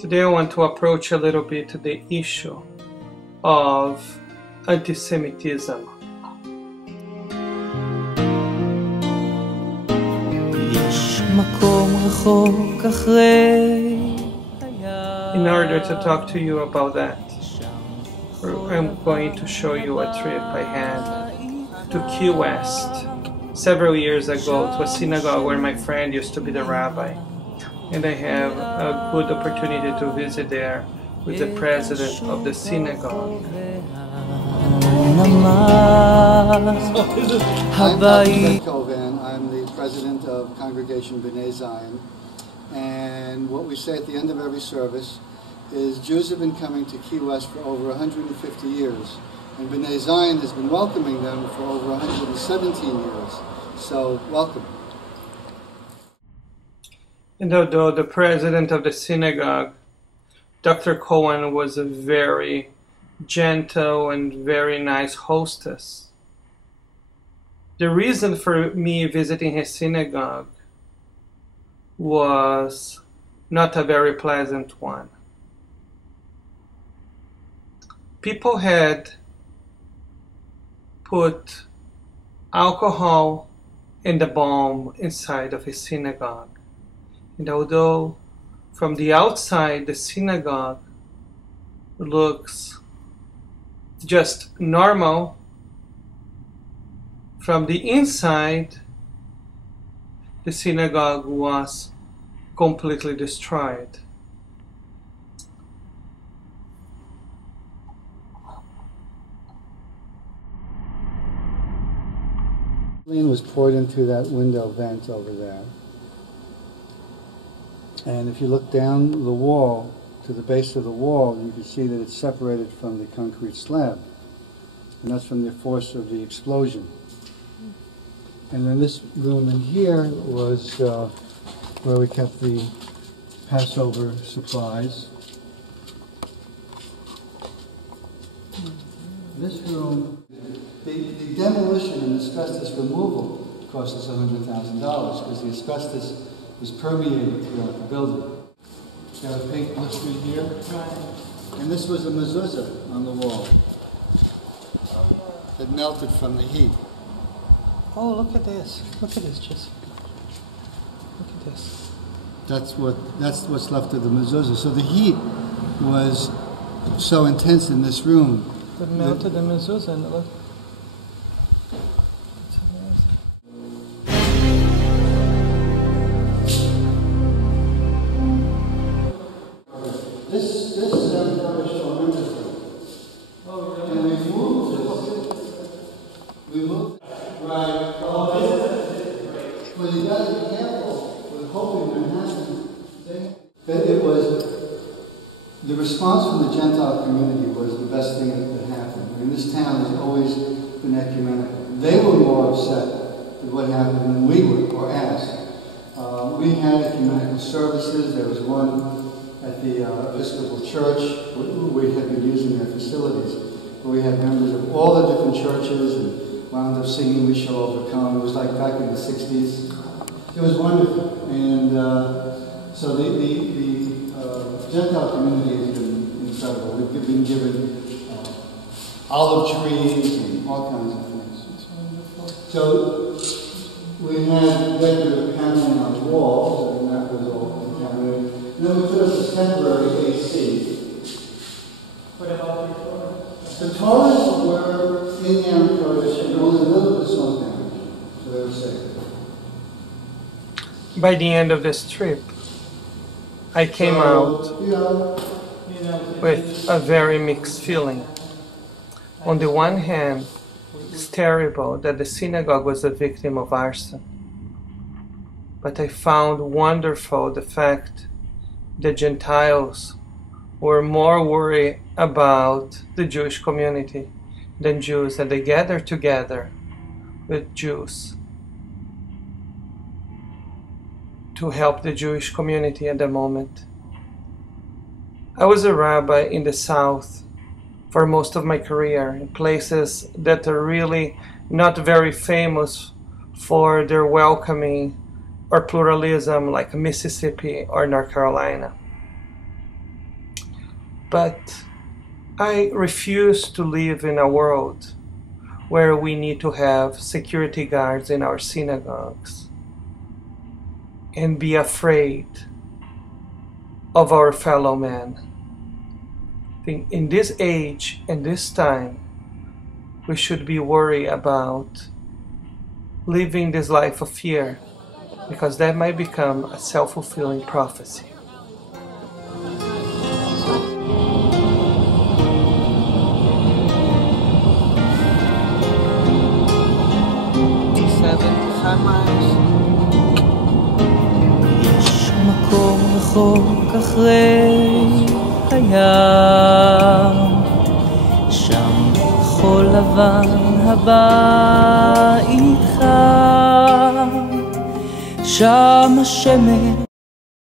Today I want to approach a little bit the issue of anti-Semitism. In order to talk to you about that, I'm going to show you a trip I had to Key West several years ago to a synagogue where my friend used to be the rabbi. And I have a good opportunity to visit there with the president of the synagogue. I'm the president of Congregation B'nai Zion, and what we say at the end of every service is Jews have been coming to Key West for over 150 years, and B'nai Zion has been welcoming them for over 117 years. So, welcome. And although the president of the synagogue, Dr. Cohen, was a very gentle and very nice hostess, the reason for me visiting his synagogue was not a very pleasant one. People had put alcohol and a bomb inside of his synagogue. And although from the outside the synagogue looks just normal, from the inside the synagogue was completely destroyed. Gasoline was poured into that window vent over there. And if you look down the wall, to the base of the wall, you can see that it's separated from the concrete slab. And that's from the force of the explosion. And then this room in here was where we kept the Passover supplies. This room, the demolition and asbestos removal cost us $100,000 because the asbestos was permeated throughout the building. Got a pink blister here. And this was a mezuzah on the wall. It melted from the heat. Oh, look at this. Look at this, Jesse. Look at this. That's what's left of the mezuzah. So the heat was so intense in this room. It melted the mezuzah and it looked... This cemetery is tremendous. And we moved this. We moved. Right. Well, you got to be careful with hoping Manhattan. That it was, the response from the Gentile community was the best thing that could happen. I mean, this town has always been ecumenical. They were more upset with what happened than we were, or asked. We had ecumenical services. There was one at the Episcopal Church. We had been using their facilities. Where we had members of all the different churches and wound up singing We Shall Overcome. It was like back in the 60s. It was wonderful. And so the Gentile community has been incredible. We've been given olive trees and all kinds of things. So we had decorative paneling on the walls, and that was all contaminated. And then we put up this temporary AC. What about the Torahs? The Torahs were in the Kodesh and only a little bit of smoke damage, so they were safe. By the end of this trip, I came out with a very mixed feeling. On the one hand, it's terrible that the synagogue was a victim of arson. But I found wonderful the fact that Gentiles were more worried about the Jewish community than Jews, and they gathered together with Jews to help the Jewish community at the moment. I was a rabbi in the South for most of my career, in places that are really not very famous for their welcoming or pluralism, like Mississippi or North Carolina. But I refuse to live in a world where we need to have security guards in our synagogues and be afraid of our fellow man. I think in this age and this time, we should be worried about living this life of fear, because that might become a self-fulfilling prophecy. יש מקום רחוק אחרי הים, שם חול לבן הבית חם, שם השמש